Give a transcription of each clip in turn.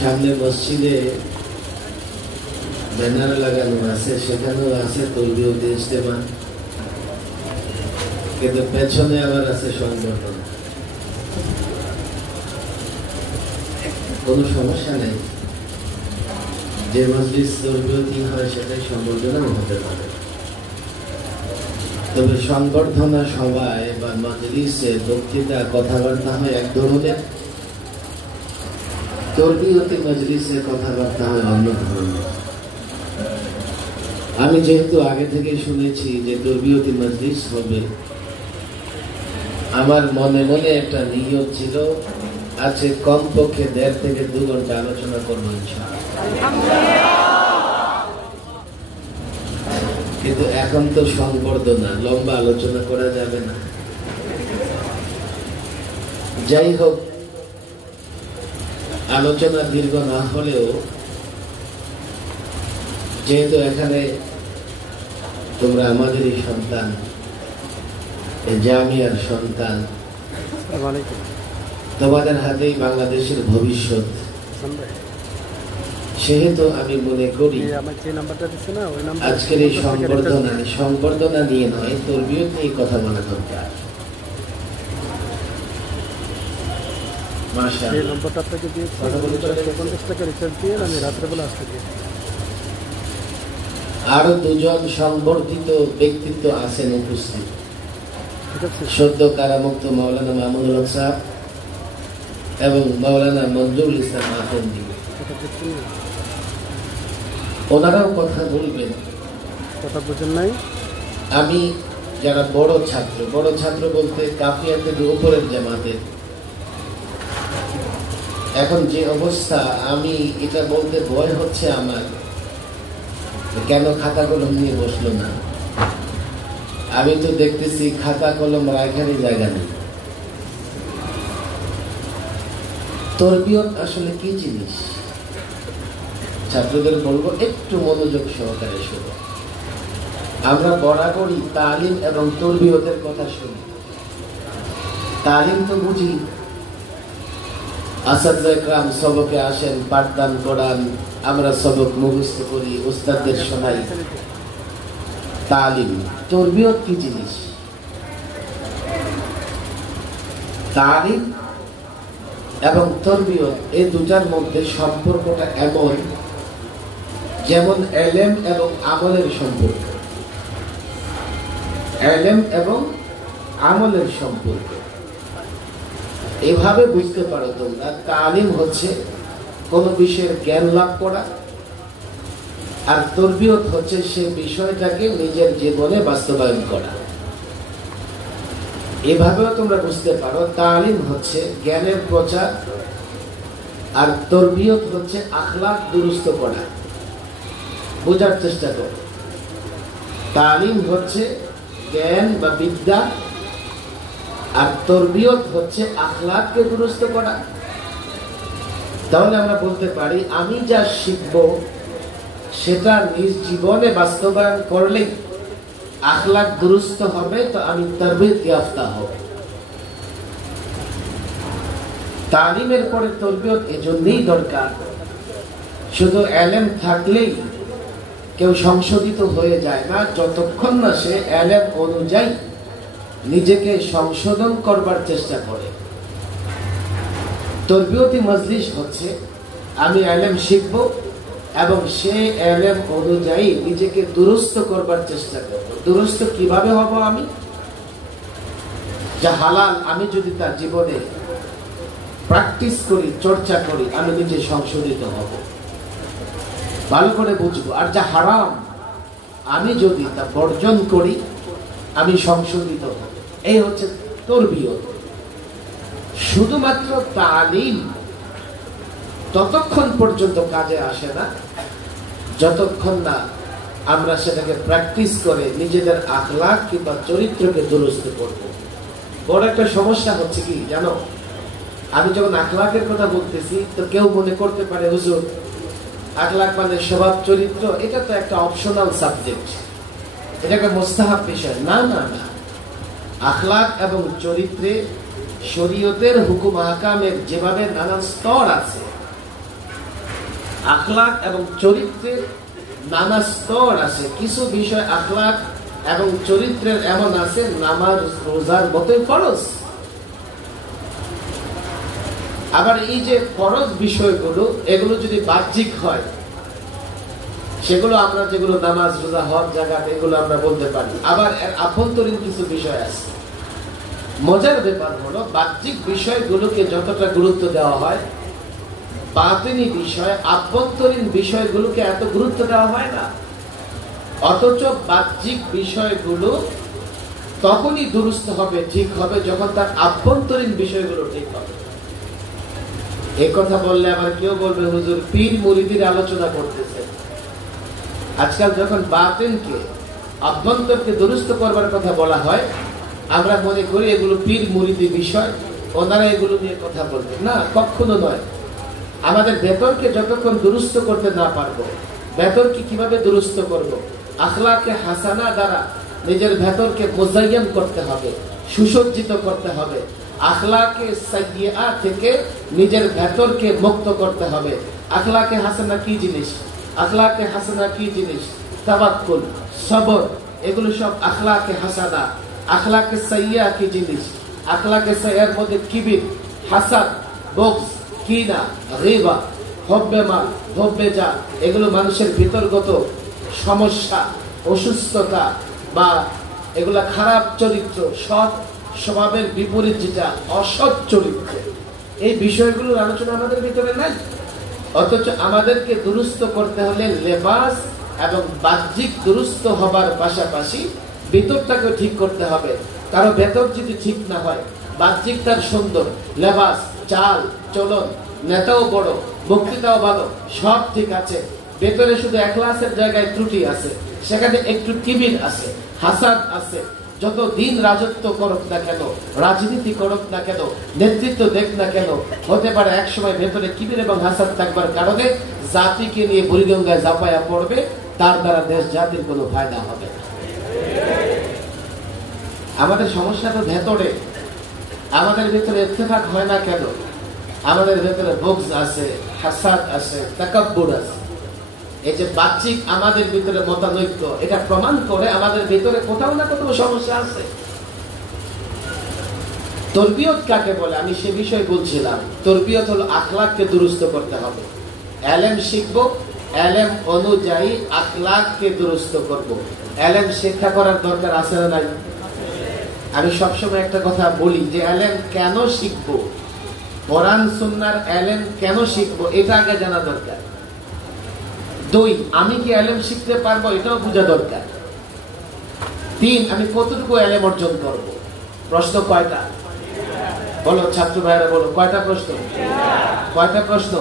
সামনে মসজিদে ব্যানার লাগানো আছে, সেখানেও আছে তরবিয়ত ইজতেমা, কিন্তু পেছনে আবার আছে সংগঠন। কোনো সমস্যা নেই, যে মজলিস তরবিয়তি হয় সেটাই সংবর্ধনাও হতে পারে। তবে সংবর্ধনা সভায় বা মজলিসে বক্তৃতা কথাবার্তা হয় এক ধরনের, তরবিয়তি মজলিসে কথাবার্তা হয় অন্য ধরনের। আমি যেহেতু আগে থেকে শুনেছি যে তরবিয়তি মজলিস হবে, আমার মনে মনে একটা নিয়ত ছিল, আছে কমপক্ষে 1.5 থেকে 2 ঘন্টা আলোচনা করবো ইনশাআল্লাহ। কিন্তু এখন তো সংবর্ধনা, লম্বা আলোচনা করা যাবে না। যাই হোক, আলোচনা দীর্ঘ না হলেও যেহেতু এখানে তোমরা আমাদেরই সন্তান, জামিয়ার সন্তান, তোমাদের হাতেই বাংলাদেশের ভবিষ্যৎ, সেহেতু আমি মনে করি আজকের এই সংবর্ধনা নিয়ে নয়, তরবিয়ত নিয়ে কথা বলা দরকার। আরো 2 জন সংবর্ধিত ব্যক্তিত্ব আছেন উপস্থিত, সদ্য কারামুক্ত মাওলানা মামুনুল হক সাহেব এবং মাওলানা মঞ্জুরুল ইসলাম আফন্দি। ওনারাও কথা বলবেন। কথা বুঝেন নাই? আমি যারা বড় ছাত্র বলতে কাফিয়া থেকে উপরের জামাতের, এখন যে অবস্থা, আমি এটা বলতে ভয় হচ্ছে আমার, কেন খাতা কলম নিয়ে বসলো না। আমি তো দেখতেছি খাতা কলম রাখারই জায়গা নেই। তরবিয়ত আসলে কি জিনিস ছাত্রদের বলবো একটু মনোযোগ সহকারে শুনো। আমরা বরাবরই তালিম এবং তরবিয়তের কথা শুনি। তালিম তো বুঝি, আসাদে একরাম সবকে আসেন, পাঠদান করান, আমরা সবক মুখস্থ করি, উস্তাদদের শোনাই, তালিম। তরবিয়ত কি জিনিস? তালিম এবং তরবিয়ত এই দুটার মধ্যে সম্পর্কটা এমন যেমন এলেম এবং আমলের সম্পর্ক। এলেম এবং আমলের সম্পর্ক এভাবে বুঝতে পারো তোমরা। তালিম হচ্ছে কোন বিষয়ের জ্ঞান লাভ করা, আর তরবিয়ত হচ্ছে সে বিষয়টাকে নিজের জীবনে বাস্তবায়ন করা। এভাবেও তোমরা বুঝতে পারো, তালিম হচ্ছে জ্ঞানের প্রচার, আর তরবিয়ত হচ্ছে আখলাক দুরুস্ত করা। বোঝার চেষ্টা করো, তালিম হচ্ছে জ্ঞান বা বিদ্যা, আর তরবিয়ত হচ্ছে আখলাককে দুরুস্ত করা। তাহলে আমরা বলতে পারি, আমি যা শিখব সেটা নিজ জীবনে বাস্তবায়ন করলেই আখলাক দুরুস্ত হবে, তো আমি তরবিয়ত ইয়াফতা হব। তালিমের পরে তরবিয়ত এজন্যই দরকার। শুধু এলেম থাকলেই কেউ সংশোধিত হয়ে যায় না, যতক্ষণ না সে এলেম অনুযায়ী নিজেকে সংশোধন করবার চেষ্টা করে। তরবিয়তি মজলিস হচ্ছে আমি এলেম শিখব এবং সে এলেম অনুযায়ী নিজেকে দুরুস্ত করবার চেষ্টা করব। দুরুস্ত কিভাবে হব? আমি যা হালাল, আমি যদি তার জীবনে প্র্যাকটিস করি, চর্চা করি, আমি নিজে সংশোধিত হব, ভালো করে বুঝবো। আর যা হারাম, আমি যদি তা বর্জন করি, আমি সংশোধিত হব। এই হচ্ছে তরবিয়ত। শুধুমাত্র তালিম ততক্ষণ পর্যন্ত কাজে আসে না যতক্ষণ না আমরা সেটাকে প্র্যাকটিস করে নিজেদের আখলাক কিংবা চরিত্রকে দুরুস্ত করব। বড় একটা সমস্যা হচ্ছে কি জানো, আমি যখন আখলাকের কথা বলতেছি তো কেউ মনে করতে পারে, হুজুর আখলাক মানে স্বভাব চরিত্র, এটা তো একটা অপশনাল সাবজেক্ট, এটা একটা মুস্তাহাব বিষয়। না না না, আখলাক এবং চরিত্রে শরীয়তের হুকুম আহকামের যেভাবে নানান স্তর আছে, আখলাক এবং চরিত্রের নানা স্তর আছে। কিছু বিষয় আখলাক এবং চরিত্রের এমন আছে নামাজ রোজার মতোই ফরজ। আবার এই যে ফরজ বিষয়গুলো, এগুলো যদি বাহ্যিক হয়, সেগুলো আমরা যেগুলো নামাজ রোজা হজ জাকাত এগুলো আমরা বলতে পারি। আবার এর আভ্যন্তরীণ কিছু বিষয় আছে। মজার ব্যাপার হলো বাহ্যিক বিষয়গুলোকে যতটা গুরুত্ব দেওয়া হয়, বাতিনি বিষয় আভ্যন্তরীণ বিষয়গুলোকে এত গুরুত্ব দেওয়া হয় না। অথচ বাহ্যিক বিষয়গুলো তখনই দুরুস্ত হবে, ঠিক হবে, যখন তার আভ্যন্তরীণ বিষয়গুলো ঠিক হবে। এই কথা বললে আবার কেউ বলবে হুজুর পীর মুরিদির আলোচনা করতেছে। আজকাল যখন বাতিনকে আভ্যন্তরকে দুরুস্ত করবার কথা বলা হয়, আমরা মনে করি এগুলো পীর মুরিদি বিষয়, ওনারা এগুলো নিয়ে কথা বলবে না, কখনো নয়। আমাদের ভেতরকে যতক্ষণ দুরুস্ত করতে না পারবো, ভেতরকে কিভাবে দুরুস্ত করব? আখলাকে হাসানা দ্বারা নিজের ভেতরকে মোজাইয়ান করতে হবে, সুসজ্জিত করতে হবে। আখলাকে সাইয়্যিআ থেকে নিজের ভেতরকে মুক্ত করতে হবে। আখলাকে হাসানা কি জিনিস? আখলাকে হাসানা কি জিনিস? তাওয়াক্কুল, সবর, এগুলো সব আখলাকে হাসানা। আখলাকে সাইয়্যিআ কি জিনিস? আখলাকে সাইয়্যিআর মধ্যে কিবির, হাসাদ, বগজ, কিনা, গীবা, হুব্বে মাল, হুব্বে জা, এগুলো মানুষের ভিতরগত সমস্যা, অসুস্থতা বা এগুলা খারাপ চরিত্র, সৎ স্বভাবের বিপরীত যেটা অসৎ চরিত্র, এই বিষয়গুলোর আলোচনা আমাদের ভিতরে নাই। অথচ আমাদেরকে দুরুস্ত করতে হলে লেবাস এবং বাহ্যিক দুরুস্ত হবার পাশাপাশি ভিতরটাকে ঠিক করতে হবে। কারণ ভেতর যদি ঠিক না হয়, বাহ্যিক তার সুন্দর, লেবাস, চাল চলন, নেতাও বড়, বক্তৃতাও ভালো, সব ঠিক আছে, ভেতরে শুধু এখলাসের জায়গায় ত্রুটি আছে, সেখানে একটু কিবির আছে, হাসাদ আছে। যত দিন রাজত্ব করুক না কেন, রাজনীতি করুক না কেন, নেতৃত্ব দেখ না কেন, হতে পারে একসময় ভেতরে কিবির এবং হাসাদ থাকবার কারণে জাতিকে নিয়ে বুড়িগঙ্গায় ঝাঁপায়া পড়বে, তার দ্বারা দেশ জাতির কোনো ফায়দা হবে না। আমাদের সমস্যা তো ভেতরে। আমাদের ভেতরে ইত্তেফাক হয় না কেন? আমাদের ভেতরে বগজ আছে, হাসাদ আছে, তাকাব্বুর আছে। এই যে বাহ্যিক আমাদের ভিতরে মতানৈক্য, এটা প্রমাণ করে আমাদের ভিতরে কোথাও না কোথাও সমস্যা আছে। তরবিয়ত কাকে বলে আমি সে বিষয় বলছিলাম। তরবিয়ত হলো আখলাককে দুরুস্ত করতে হবে। এলেম শিখবো, এলেম অনুযায়ী আখলাককে দুরুস্ত করব। এলেম শিক্ষা করার দরকার আছে না নাই? আমি সবসময় একটা কথা বলি যে এলেম কেন শিখবো, কোরআন সুন্নাহর এলেম কেন শিখবো, এটা আগে জানা দরকার। দুই, আমি কি এলেম শিখতে পারবো, এটাও বোঝা দরকার। তিন, আমি কতটুকু এলেম অর্জন করব। প্রশ্ন কয়টা? বলো ছাত্র ভাইরা, বলো কয়টা প্রশ্ন? কয়টা প্রশ্ন?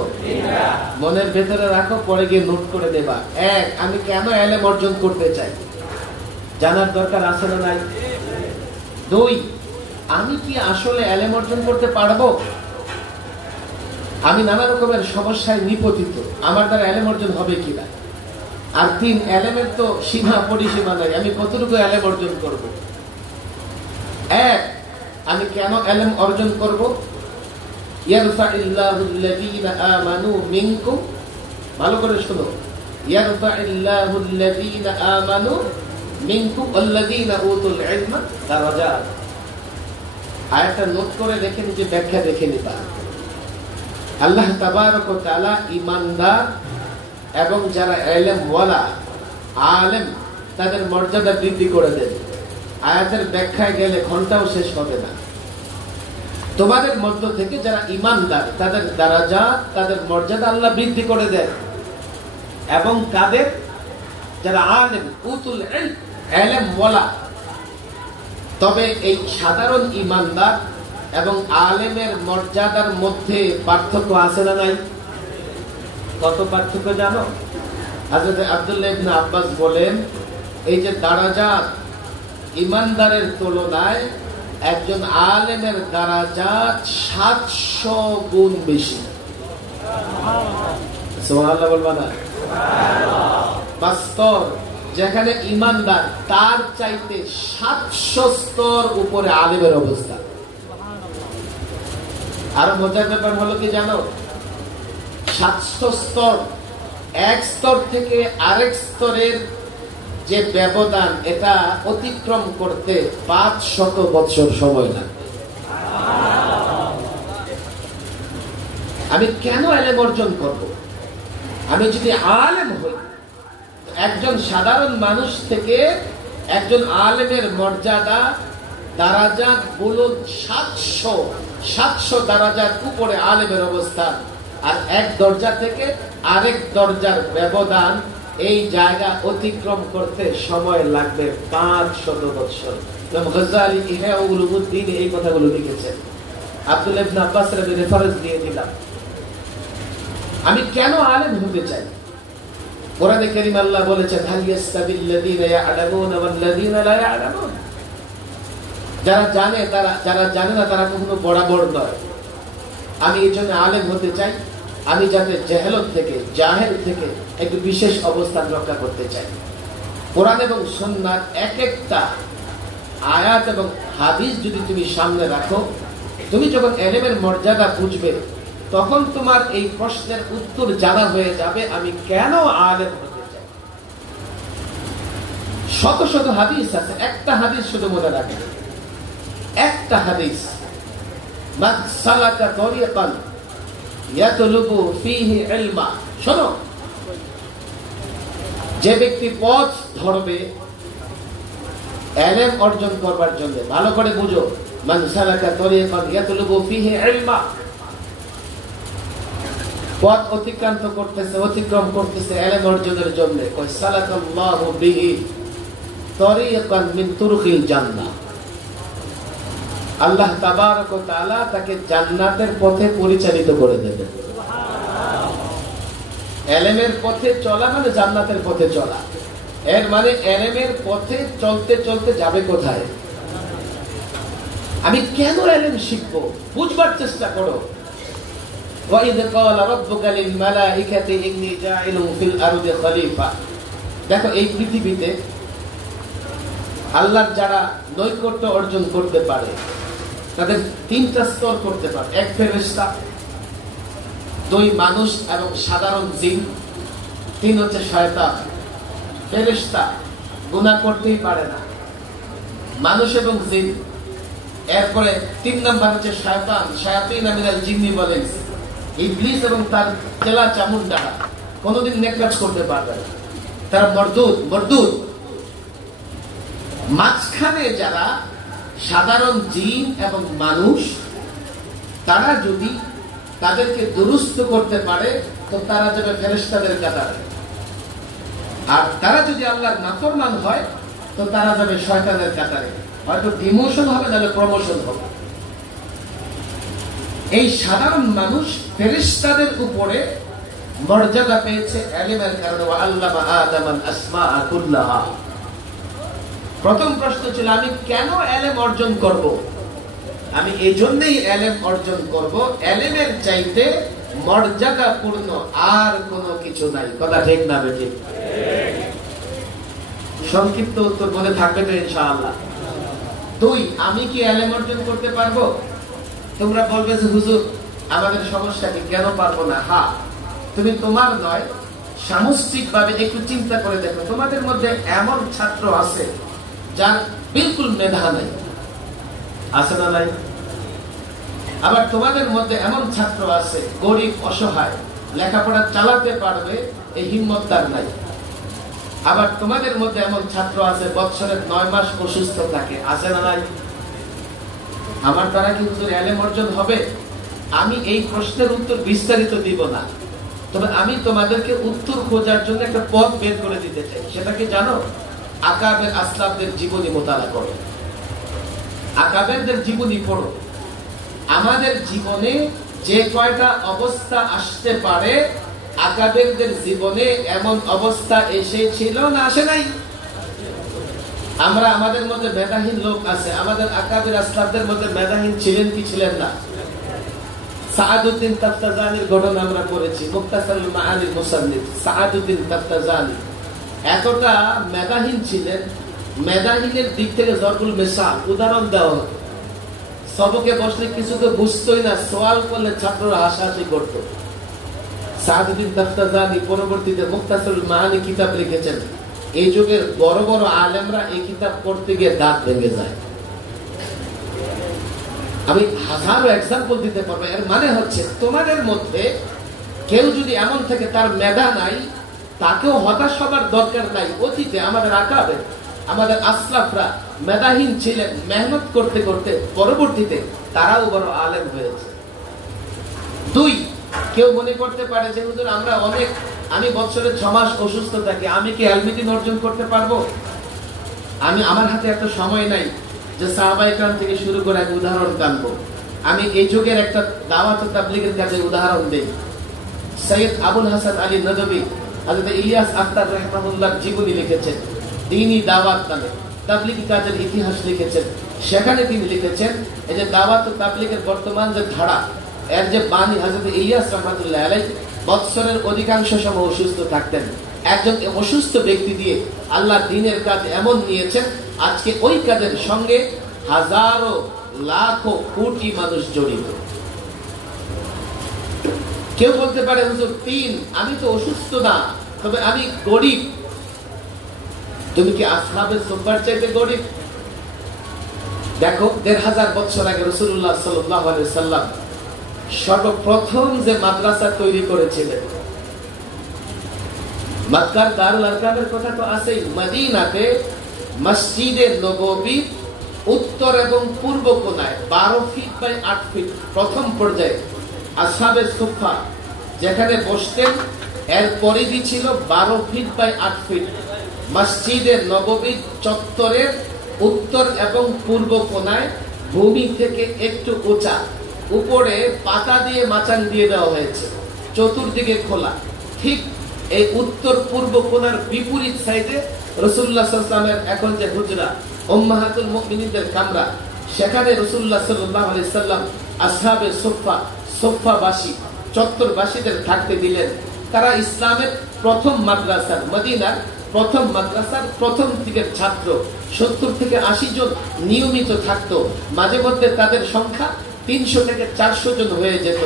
মনের ভেতরে রাখো, পরে গিয়ে নোট করে দেবা। এক, আমি কেন এলেম অর্জন করতে চাই, জানার দরকার আছে না নাই? দুই, আমি কি আসলে এলেম অর্জন করতে পারবো? আমি নানা রকমের সমস্যায় নিপতিত, আমার দ্বারা এলেম অর্জন হবে কিনা? আর তিন, এলেমের তো সীমা পরিসীমা নাই, আমি কতটুকু এলেম অর্জন করব। এক, আমি কেন এলেম অর্জন করব? ইয়ারফাইল্লাহুল্লাযীনা আমানু মিনকুম, ভালো করে শোনো, ইয়ারফাইল্লাহুল্লাযীনা আমানু মিনকুম ওয়াল্লাযীনা উতুল ইলমা দারাজাত। আয়াতটা নোট করে রেখে নিজে ব্যাখ্যা দেখে নিবা। আল্লাহ তাবারক ওয়া তাআলা ঈমানদার এবং যারা ইলম ওয়ালা আলেম তাদের মর্যাদা বৃদ্ধি করে দেন। আয়াতের ব্যাখ্যায় গেলে ঘন্টাও শেষ হবে না। তোমাদের মধ্য থেকে যারা ঈমানদার তাদের দারাজাত, তাদের মর্যাদা আল্লাহ বৃদ্ধি করে দেন। এবং কাদের? যারা আলেম, উতুল ইলম ওয়ালা। তবে এই সাধারণ ঈমানদার এবং আলেমের মর্যাদার মধ্যে পার্থক্য আছে না নাই? কত পার্থক্য জানো? হযরত আব্দুল্লাহ ইবনে আব্বাস বলেন, এই যে দারাজাত, ঈমানদারের তুলনায় একজন আলেমের দারাজাত 700 গুণ বেশি। সুবহানাল্লাহ বলবা না? বাস্তব যেখানে ঈমানদার তার চাইতে 700 স্তর উপরে আলেমের অবস্থা। আর মজার ব্যাপার হলো কি জানো? 700 স্তর এক স্তর থেকে আরেক স্তরের যে ব্যবধান, এটা অতিক্রম করতে 500 বছর সময় লাগে। আমি কেন ইলম অর্জন করব? আমি যদি আলেম হই, একজন সাধারণ মানুষ থেকে একজন আলেমের মর্যাদা, দারাজাত বলুন 700 দারাজাত উপরে আলেমের অবস্থান, আর এক দরজা থেকে আরেক দরজার ব্যবধান, এই জায়গা অতিক্রম করতে সময় লাগবে 500 বছর। ইমাম গাজ্জালী ইহয়া উলুমুদ্দিন এই কথাগুলো লিখেছেন। আব্দুল্লাহ ইবনে আব্বাস এর রেফারেন্স দিয়ে দিলাম। আমি কেন আলেম হতে চাই? কোরআনে কারীম আল্লাহ বলেছেন, হাল ইয়াস্তাবিল্লাযীনা ইয়া'লামুনা ওয়াল্লাযীনা লা ইয়া'লামুন। যারা জানে তারা, যারা জানে না তারা কখনো বরাবর নয়। আমি এই জন্য আলেম হতে চাই, আমি যাতে জাহেলত থেকে, জাহেল থেকে একটু বিশেষ অবস্থান রক্ষা করতে চাই। কোরআন এবং সুন্নাহর এক একটা আয়াত এবং হাদিস যদি তুমি সামনে রাখো, তুমি যখন ইলমের মর্যাদা বুঝবে, তখন তোমার এই প্রশ্নের উত্তর জানা হয়ে যাবে, আমি কেন আলেম হতে চাই। শত শত হাদিস আছে, একটা হাদিস শুধু মনে রাখবে, একটা হাদিস, মান সালাকা তরিকান ইয়াতলুবু ফীহি ইলমা। শোনো, যে ব্যক্তি পথ ধরবে ইলম অর্জন করবার জন্য, ভালো করে বুঝো, মান সালাকা তরিকান ইয়াতলুবু ফীহি ইলমা, পথ অতিক্রম করতেছে ইলম অর্জনের জন্য, ওয়া সালাকাল্লাহু বিহি তরিকান মিন তুরুকিল জান্নাহ, আল্লাহ তাবারক ওয়া তাআলা তাকে জান্নাতের পথে পরিচালিত করে দেবেন। ইলমের পথে চলা মানে জান্নাতের পথে চলা। এর মানে ইলমের পথে চলতে চলতে যাবে কোথায়? আমি কেন ইলম শিখবো বুঝবার চেষ্টা করো। وَإِذْ قَالَ رَبُّكَ لِلْمَلَائِكَةِ إِنِّي جَاعِلٌ فِي الْأَرْضِ خَلِيفَةً। দেখো, এই পৃথিবীতে আল্লাহর যারা নৈকট্য অর্জন করতে পারে, তাদের 3টা স্তর করতে পারে। এক ফেরেশতা, 2 মানুষ এবং সাধারণ জিন, 3 হচ্ছে শয়তান। ফেরেশতা গুনাহ করতেই পারে না, মানুষ এবং জিন। এরপরে 3 নাম্বার হচ্ছে শয়তান, শায়াতিন মিনাল জিন্নি বলেন, ইবলিস এবং তার চেলা চামুন্ডারা কোনোদিন নেক কাজ করতে পারবে না, তারা মরদুদ। মাঝখানে যারা সাধারণ জিন এবং মানুষ, তারা যদি তাদেরকে দুরুস্ত করতে পারে তো তারা যাবে ফেরেশতাদের কাতারে, আর তারা যদি আল্লাহর নাফরমান হয় তো তারা যাবে শয়তানের কাতারে। হয়তো ডিমোশন হবে, নাহলে প্রমোশন হবে। এই সাধারণ মানুষ ফেরেশতাদের উপরে মর্যাদা পেয়েছে ইলমের কারণে। ওয়া আল্লামা আদামান আসমাআ কুল্লাহা। প্রথম প্রশ্ন ছিল, আমি কেন ইলম অর্জন করব? আমি এজন্যই ইলম অর্জন করব, ইলমের চাইতে মর্যাদাপূর্ণ আর কোনো কিছু নাই। কথা ঠিক না বেঠিক? সংক্ষিপ্ত উত্তর মনে থাকবে তো ইনশাআল্লাহ। 2, আমি কি ইলম অর্জন করতে পারবো? তোমরা বলবে যে হুজুর আমাদের সমস্যা কি, কেন পারবো না? হ্যাঁ, তুমি তোমার নয়, সামষ্টিক ভাবে একটু চিন্তা করে দেখো, তোমাদের মধ্যে এমন ছাত্র আছে যার বিলকুল মেধা নাই, আছে না নাই? আবার তোমাদের মধ্যে এমন ছাত্র আছে গরিব, অসহায়, লেখাপড়া চালাতে পারবে এই হিম্মত তার নাই। আবার তোমাদের মধ্যে এমন ছাত্র আছে বৎসরের 9 মাস অসুস্থ থাকে, আছে না নাই? আমার দ্বারা কি হুজুর ইলম অর্জন হবে? আমি এই প্রশ্নের উত্তর বিস্তারিত দিব না, তবে আমি তোমাদেরকে উত্তর খোঁজার জন্য একটা পথ বের করে দিতে চাই। সেটা কি জানো? আকাবের আসলাফদের জীবনী মোতালা করো, আকাবেরদের জীবনী পড়ো। আমাদের জীবনে যে কয়টা অবস্থা আসতে পারে, আকাবেরদের জীবনে এমন অবস্থা এসেছিল না আসে নাই? আমরা, আমাদের মধ্যে মেধাহীন লোক আছে, আমাদের আকাবের আসলাফদের মধ্যে মেধাহীন ছিলেন কি ছিলেন না? সাআদউদ্দিন তাফতাজানির ঘটনা আমরা পড়েছি, মুখতাসারুল মাআনির মুসান্নিফ সাআদউদ্দিন তাফতাজানি এতটা মেধাহীন ছিলেন, মেধাহীনের দিক থেকে জরবুল মিসাল উদাহরণ দেওয়া হতো। সবকে বসলে কিছু তো বুঝতোই না, সওয়াল করলে ছাত্ররা হাসাহাসি করত। সাদউদ্দিন তাফতাজানি পরবর্তীতে মুখতাসারুল মাআনি কিতাব লিখেছেন। এই যুগের বড় বড় আলেমরা এই কিতাব পড়তে গিয়ে দাঁত ভেঙে যায়। আমি হাজারো এক্সাম্পল দিতে পারবো। এর মানে হচ্ছে তোমাদের মধ্যে কেউ যদি এমন থেকে তার মেধা নাই, তাকেও হতাশ হবার দরকার নাই। অতীতে আমাদের আকাবে, আমাদের আসলাফরা মেধাহীন ছিলেন, মেহনত করতে করতে পরবর্তীতে তারাও বড় আলেম হয়েছে। দুই, কেউ মনে করতে পারে যে হুজুর আমি বছরে 6 মাস অসুস্থ থাকি, আমি কি ইলম অর্জন করতে পারবো? আমার হাতে এত সময় নাই যে সাহাবায়ে কেরাম থেকে শুরু করে এক উদাহরণ টানবো। আমি এই যুগের একটা দাওয়াত ও তাবলীগের কাজে উদাহরণ দেই। সৈয়দ আবুল হাসান আলী নদভী হযরত ইলিয়াস আখতার রাহিমাহুল্লাহর জীবনী লিখেছেন, দ্বীনি দাওয়াত নামে তাবলীগী কাজের ইতিহাস লিখেছেন। সেখানে তিনি লিখেছেন এই যে দাওয়াত ও তাবলীগের বর্তমান যে ধারা, এর যে বাণী হযরত ইলিয়াস রাহমাতুল্লাহ আলাইহি বৎসরের অধিকাংশ সময় অসুস্থ থাকতেন। একজন অসুস্থ ব্যক্তি দিয়ে আল্লাহ দ্বীনের কাজ এমন নিয়েছেন, আজকে ওই কাজের সঙ্গে হাজারো লাখো কোটি মানুষ জড়িত। কেউ বলতে পারে হুজুর 3, আমি তো অসুস্থ না, তবে আমি গরিব। তুমি কি আসহাবে সুফার চাইতে গরিব? দেখো 1500 বছর আগে রাসূলুল্লাহ সাল্লাল্লাহু আলাইহি সাল্লাম সর্বপ্রথম যে মাদ্রাসা তৈরি করেছিলেন, মক্কার দারুল আরকামের কথা তো আছেই, মদিনাতে মসজিদে নববী উত্তর এবং পূর্ব কোণায় 12 ফিট বাই 8 ফিট প্রথম পর্যায়ে আসহাবে সুফা যেখানে বসতেন, এর পরিধি ছিল 12 ফিট বাই 8 ফিট। মসজিদে নববী চত্বরের উত্তর এবং পূর্ব কোণায় ভূমি থেকে একটু উঁচা, উপরে পাতা দিয়ে মাচান দিয়ে দেওয়া হয়েছে, চতুর্দিকে খোলা। ঠিক এই উত্তর পূর্ব কোণার বিপরীত সাইডে রাসূলুল্লাহ সাল্লাল্লাহু আলাইহি ওয়াসাল্লামের এখন যে হুজরা উম্মাহাতুল মুমিনিনদের কামরা, সেখানে রাসূলুল্লাহ সাল্লাল্লাহু আলাইহি ওয়াসাল্লাম আসহাবে সুফফাবাসী চত্বরবাসীদের থাকতে দিলেন। তারা ইসলামের প্রথম মাদ্রাসার, মদিনার প্রথম মাদ্রাসার প্রথম দিকের ছাত্র। 70 থেকে 80 জন নিয়মিত থাকতো। মাঝে মধ্যে তাদের সংখ্যা 300 থেকে 400 জন হয়ে যেত।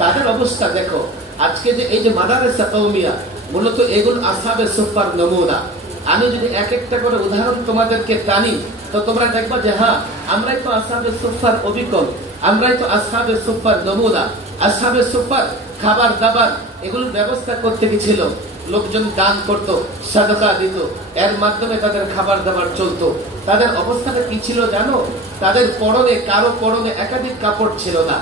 তাদের অবস্থা দেখো। আজকে যে এই যে মাদারেসা কওমিয়া, মূলত এগুলো আসহাবে সুফফার নমুনা। আমি যদি এক একটা করে উদাহরণ তোমাদেরকে টানি, তো তোমরা দেখবা যে হ্যাঁ, আমরাই তো আসহাবে সুফফার অবিকল, আমরাই তো আসহাবে সুফফার নমুনা। আসহাবে সুফফার খাবার দাবার এগুলোর ব্যবস্থা করতে কি ছিল? লোকজন দান করত, সাদকা দিত, এর মাধ্যমে তাদের খাবার দাবার চলতো। তাদের অবস্থাটা কি ছিল জানো? তাদের পরনে, কারো পরনে একাধিক কাপড় ছিল না,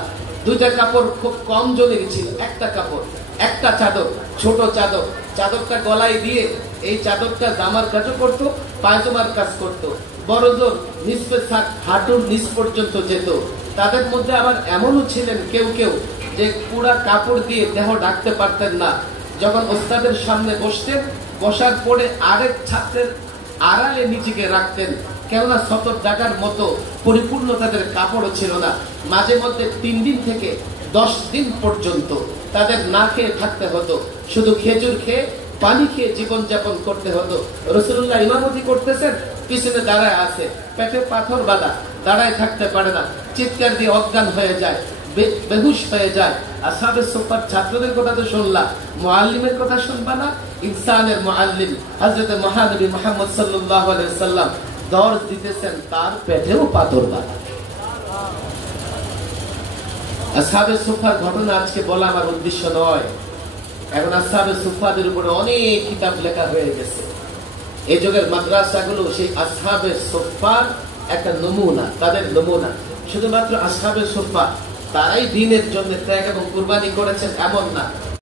2টা কাপড় খুব কম জনের ছিল, একটা কাপড়, একটা চাদর, ছোট চাদর। চাদরটা গলায় দিয়ে এই চাদরটা জামার কাজও করতো, পায়জামার কাজ করতো। বড় জোর নিসফে সাক, হাঁটুর নিচ পর্যন্ত যেত। তাদের মধ্যে আবার এমনও ছিলেন কেউ কেউ যে পুরা কাপড় দিয়ে দেহ ঢাকতে পারতেন না। যখন ওস্তাদের সামনে বসতেন, বসার পরে আরেক ছাত্রের আড়ালে নিজেকে রাখতেন, কেননা সতর ঢাকার মতো পরিপূর্ণ তাদের কাপড়ও ছিল না। মাঝে মধ্যে 3 দিন থেকে 10 দিন পর্যন্ত তাদের না খেয়ে থাকতে হতো, শুধু খেজুর খেয়ে, পানি খেয়ে জীবন যাপন করতে হতো। রাসূলুল্লাহ ইমামতি করতেছেন, পিছনে দাঁড়ায় আছে, পেটে পাথর বাঁধা, দাঁড়ায় থাকতে পারে না, চিৎকার দিয়ে অজ্ঞান হয়ে যায়, বেহুশ হয়ে যায়। আসহাবে সুফফার ছাত্রদের কথা তো শুনলা, মুআল্লিমের কথা শুনবা না? ইনসানের মুআল্লিম হযরত মহানবী মুহাম্মদ সাল্লাল্লাহু আলাইহি ওয়াসাল্লাম দর্শ দিতেছেন, তার পেটেও পাথর বাঁধা। আসহাবে সুফফার ঘটনা আজকে বলা আমার উদ্দেশ্য নয়। এখন আসহাবে সুফফাদের উপরে অনেক কিতাব লেখা হয়ে গেছে। এই যুগের মাদ্রাসাগুলো সেই আসহাবে সুফফার একটা নমুনা, তাদের নমুনা। শুধুমাত্র আসহাবে সুফফা তারাই দ্বীনের জন্য ত্যাগ এবং কুরবানি করেছেন এমন না।